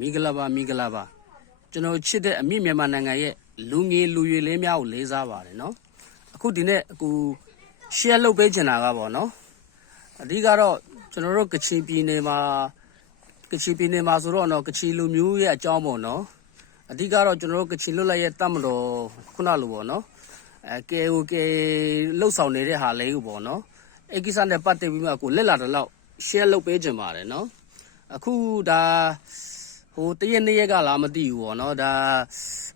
မင်္ဂလာပါမင်္ဂလာပါကျွန်တော်ချစ်တဲ့အမိမြန်မာနိုင်ငံရဲ့လူငယ်လူရွယ်လေးများကိုလေးစားပါတယ်နော်အခုဒီနေ့အခု share လုပ်ပေးချင်တာကပေါ့နော်အဓိကတော့ကျွန်တော်တို့ကချင်ပြည်နယ်မှာကချင်ပြည်နယ်မှာဆိုတော့နော်ကချင်လူမျိုးရဲ့အကြောင်းပေါ့နော်အဓိကတော့ကျွန်တော်တို့ကချင်လွတ်လပ်ရဲ့တတ်မတော်ခုနလိုပေါ့နော်အဲ KOK လှုပ်ဆောင်နေတဲ့ဟာလေးကိုပေါ့နော်အဲ့ကိစ္စနဲ့ပတ်သက်ပြီးမှကိုလက်လာတော့ share လုပ်ပေးချင်ပါတယ်နော်အခုဒါ ဟိုတရက်နေ့ရက်ကလာမသိဘူးပေါ့နော်ဒါ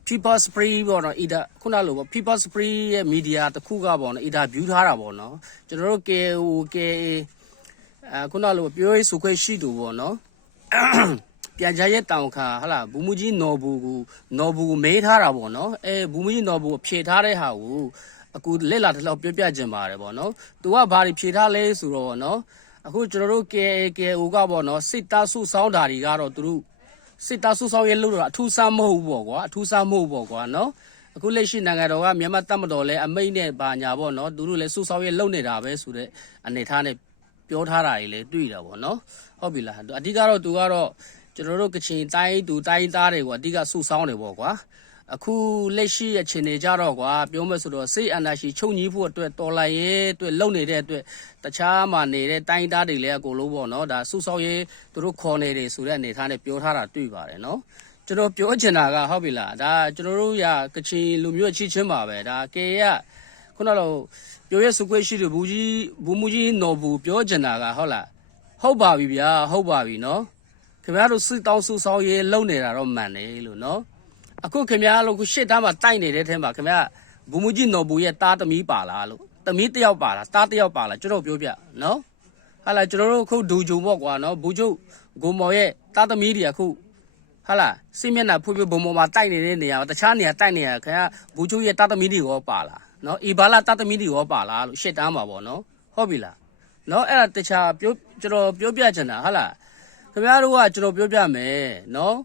people spree ပေါ့နော် ida ခုနလိုပေါ့ people spree ရဲ့ media တစ်ခုကပေါ့နော် ida view ထားတာပေါ့နော်ကျွန်တော်တို့ KOK အဲခုနလိုပြောရေးဆိုခွင့်ရှိတူပေါ့နော်ပြန်ကြရဲ့တောင်ခါဟလာဘူမူကြီးနော်ဘူးကိုနော်ဘူးကိုမေးထားတာပေါ့နော်အဲဘူမူကြီးနော်ဘူးကိုဖြေထားတဲ့ဟာကိုအခုလက်လာတစ်လောက်ပြောပြကြင်ပါတယ်ပေါ့နော်သူကဘာတွေဖြေထားလဲဆိုတော့ပေါ့နော်အခုကျွန်တော်တို့ KAKO ကပေါ့နော်စစ်သားစုဆောင်းတာတွေကတော့သူတို့ စစ်သားစုဆောင်းရဲ့လို့တော့အထူးဆန်းမဟုတ်ဘူးပေါ့ကွာအထူးဆန်းမဟုတ်ပေါ့ကွာနော်အခုလက်ရှိနိုင်ငံတော်ကမြန်မာတပ်မတော်လဲအမိတ်နဲ့ဘာညာပေါ့နော်သူတို့လည်းစုဆောင်းရဲ့လုံနေတာပဲဆိုတဲ့အနေထားနဲ့ပြောထားတာတွေလည်းတွေ့တာပေါ့နော်ဟုတ်ပြီလားအဓိကတော့သူကတော့ကျွန်တော်တို့ကချင်တိုင်းသူတိုင်းသားတွေကိုအဓိကစုဆောင်းတယ်ပေါ့ကွာ အခုလက်ရှိအခြေအနေကြတော့ကွာပြောမယ်ဆိုတော့စိတ်အန္တရှိချုပ်ညီးဖို့အတွက်တော်လိုက်ရဲ့အတွက်လုံနေတဲ့အတွက်တခြားမှာနေတဲ့တိုင်းသားတွေလည်းအကုန်လုံးပေါ့နော်ဒါစုဆောက်ရေးသူတို့ခေါ်နေတယ်ဆိုတဲ့အနေထားနဲ့ပြောထားတာတွေ့ပါတယ်နော်ကျွန်တော်ပြောချင်တာကဟုတ်ပြီလားဒါကျွန်တော်တို့ရကချင်လူမျိုးအချင်းချင်းပါပဲဒါကေရခုနကတော့ပြောရဲစုခွေးရှိတယ်ဘူးကြီးဘူးမူကြီးနော်ဘူးပြောချင်တာကဟုတ်လားဟုတ်ပါပြီဗျာဟုတ်ပါပြီနော်ခင်ဗျားတို့စစ်တောင်းစုဆောက်ရေးလုံနေတာတော့မှန်တယ်လို့နော် အခုခင်ဗျားလို့ခုရှစ်တန်းမှာတိုက်နေတဲ့ထဲမှာခင်ဗျားဘူမူကြီးနော်ဘူရဲ့တားသမီးပါလားလို့သမီးတစ်ယောက်ပါလားတားတစ်ယောက်ပါလားကျွန်တော်ပြောပြနော်ဟာလာကျွန်တော်တို့ခုဒူဂျုံပေါ့ကွာနော်ဘူချုပ်ဂုံမော်ရဲ့တားသမီးတွေအခုဟာလာစိမျက်နှာဖွေးဖွေးဘုံဘုံမှာတိုက်နေတဲ့နေရာတခြားနေရာတိုက်နေရခင်ဗျားဘူချုပ်ရဲ့တားသမီးတွေရောပါလားနော်အီဘာလာတားသမီးတွေရောပါလားလို့ရှစ်တန်းမှာပေါ့နော်ဟုတ်ပြီလားနော်အဲ့ဒါတခြားပြောကျွန်တော်ပြောပြချင်တာဟာလာခင်ဗျားတို့ကကျွန်တော်ပြောပြမယ်နော်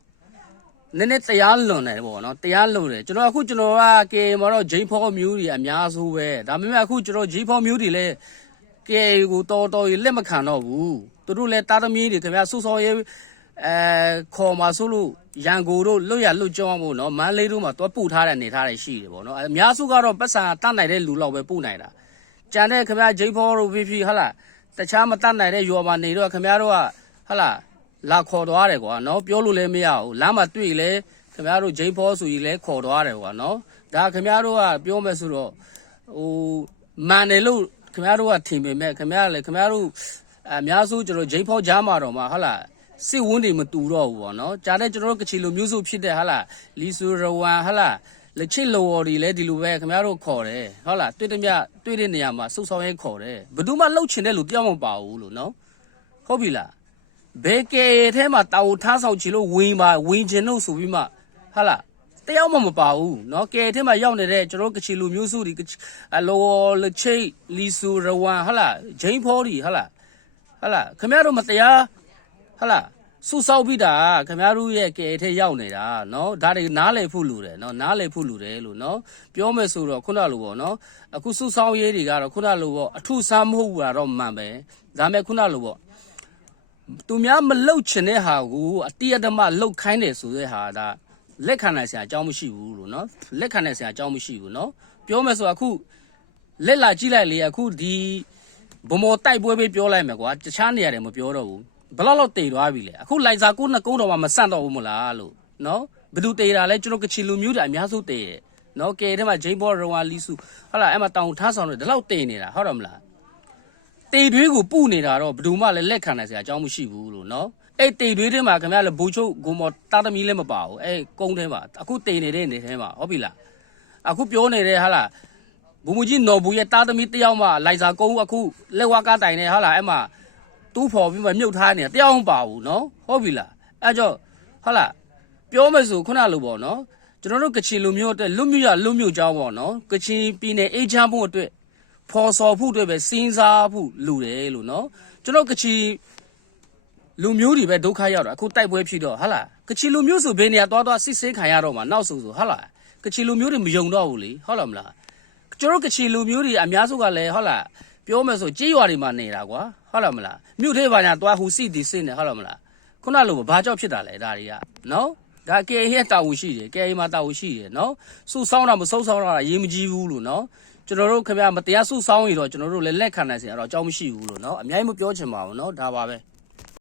နည်းနည်းတရားလွန်တယ်ပေါ့နော်တရားလွန်တယ်ကျွန်တော်အခုကျွန်တော်ကကေမှာတော့ဂျိန်းဖောမျိုးတွေအများစုပဲဒါပေမဲ့အခုကျွန်တော်ဂျိန်းဖောမျိုးတွေလည်းကေကိုတော်တော်ကြီးလက်မခံတော့ဘူးသူတို့လည်းတာသမီးတွေခင်ဗျာဆူဆော်ရဲအဲခေါ်มาဆိုလို့ရန်ကိုတို့လွတ်ရလွတ်ကြောင်းမို့နော်မန်းလေးတို့မှာတော့ပူထားတဲ့နေထားတွေရှိတယ်ပေါ့နော်အများစုကတော့ပတ်စံတတ်နိုင်တဲ့လူလောက်ပဲပူနိုင်တာကြံတဲ့ခင်ဗျာဂျိန်းဖောတို့ဖီဖီဟာလားတခြားမတတ်နိုင်တဲ့ရွာမှာနေတော့ခင်ဗျားတို့ကဟာလား လာခေါ်သွားတယ်ကွာနော်ပြောလို့လည်းမရဘူးလမ်းမှာတွေ့လဲခင်ဗျားတို့ဂျိန်းဖောဆိုကြီးလဲခေါ်သွားတယ်ကွာနော်ဒါခင်ဗျားတို့ကပြောမယ်ဆိုတော့ဟိုမန်တယ်လို့ခင်ဗျားတို့ကထင်ပေမဲ့ခင်ဗျားလည်းခင်ဗျားတို့အများစုကျွန်တော်ဂျိန်းဖောကြားမှာတော့မှာဟုတ်လားစစ်ဝန်းတွေမတူတော့ဘူးပေါ့နော်ကြားတဲ့ကျွန်တော်တို့ကချီလိုမျိုးစုဖြစ်တဲ့ဟာလားလီဆူရဝမ်ဟာလားလက်ချစ်လော်ဒီလဲဒီလိုပဲခင်ဗျားတို့ခေါ်တယ်ဟုတ်လားတွေ့တဲ့မြတွေ့တဲ့နေရာမှာစုပ်ဆောင်ရဲခေါ်တယ်ဘယ်သူမှလှုပ်ချင်တဲ့လူတယောက်မပါဘူးလို့နော်ဟုတ်ပြီလား ဘယ်ကဲထဲမှာတာဝထားဆောင်ချီလို့ဝင်ပါဝင်ကျင်လို့ဆိုပြီးမှဟာလားတယောက်မှမပါဘူးเนาะကဲထဲမှာရောက်နေတဲ့ကျွန်တော်ကချီလူမျိုးစုတွေအလောလချိတ်လီဆူရဝမ်ဟာလားဂျိန်းဖောဒီဟာလားဟာလားခင်ဗျားတို့မတရားဟာလားစုဆောက်ပြီးတာခင်ဗျားတို့ရဲ့ကဲထဲရောက်နေတာเนาะဒါတွေနားလည်ဖို့လူတယ်เนาะနားလည်ဖို့လူတယ်လို့เนาะပြောမယ်ဆိုတော့ခုနလိုပေါ့เนาะအခုစုဆောက်ရေးတွေကတော့ခုနလိုပေါ့အထုဆမ်းမဟုတ်ဘူးတော့မှန်ပဲဒါမဲ့ခုနလိုပေါ့ သူများမလှုပ်ချင်တဲ့ဟာကိုအတိအဓမ္မလှုပ်ခိုင်းတယ်ဆိုတဲ့ဟာဒါလက်ခံနိုင်စရာအကြောင်းမရှိဘူးလို့နော်လက်ခံနိုင်စရာအကြောင်းမရှိဘူးနော်ပြောမယ်ဆိုအခုလက်လာကြည့်လိုက်လေအခုဒီဘုံမော်တိုက်ပွဲပဲပြောလိုက်မယ်ကွာတခြားနေရာတွေမပြောတော့ဘူးဘယ်လောက်လောက်တိတ်သွားပြီလဲအခုလိုက်စာကိုနှစ်ကုန်းတော်မှမဆန့်တော့ဘူးမလားလို့နော်ဘယ်သူတိတ်တာလဲကျွန်တော်ကချီလူမျိုးတွေအများစုတိတ်ရဲ့နော်ကဲထဲမှာဂျိန်းဘောရဝါလီစုဟုတ်လားအဲ့မှာတောင်ထားဆောင်တယ်ဒီလောက်တိတ်နေတာဟုတ်တယ်မလား တေတွေးကိုပုနေတာတော့ဘယ်သူမှလည်းလက်ခံနိုင်စရာအကြောင်းမရှိဘူးလို့နော်အဲ့တေတွေးထဲမှာခင်ဗျားလည်းဘူချုပ်ဂုံမော်တာသမီလည်းမပါဘူးအဲ့ကုန်းထဲမှာအခုတေနေတဲ့နေထဲမှာဟုတ်ပြီလားအခုပြောနေတဲ့ဟာလားဘူမူကြီးနော်ဘူးရဲ့တာသမီတယောက်မှလိုက်စာကုန်းအခုလက်ဝါးကားတိုင်နေဟာလားအဲ့မှာတူးဖော်ပြီးမှမြုပ်ထားနေတာတယောက်မပါဘူးနော်ဟုတ်ပြီလားအဲ့ကြောင့်ဟာလားပြောမယ်ဆိုခုနလိုပေါ့နော်ကျွန်တော်တို့ကချင်လူမျိုးအတွက်လွတ်မြရလွတ်မြကြောင်းပေါ့နော်ကချင်ပြည်နယ်အေးချမ်းဖို့အတွက် ဖော်စော်ဖို့အတွက်ပဲစဉ်းစားဖို့လူတယ်လို့နော်ကျွန်တော်ကချီလူမျိုးတွေပဲဒုက္ခရောက်တာအခုတိုက်ပွဲဖြစ်တော့ဟာလားကချီလူမျိုးဆိုဘယ်နေရာသွားသွားစစ်ဆေးခံရတော့မှာနောက်ဆိုဆိုဟာလားကချီလူမျိုးတွေမယုံတော့ဘူးလေဟုတ်လားမလားကျွန်တော်ကချီလူမျိုးတွေအများစုကလည်းဟုတ်လားပြောမယ်ဆိုကြေးရွာတွေမှာနေတာကွာဟုတ်လားမလားမြို့ထဲပါညာသွားဟူစီတီစစ်နေဟုတ်လားမလားခခုနလိုဘာကြောင့်ဖြစ်တာလဲဒါတွေကနော်ဒါကေရဲ့တာဝန်ရှိတယ်ကေမှာတာဝန်ရှိတယ်နော်စုဆောင်းတာမစုဆောင်းတာအရေးမကြီးဘူးလို့နော် ကျွန်တော်တို့ခင်ဗျာမတရားစုဆောင်းရတော့ကျွန်တော်တို့လည်းလက်ခံနိုင်စရာတော့အကြောင်းမရှိဘူးလို့နော်အများကြီးမပြောချင်ပါဘူးနော်ဒါပါပဲ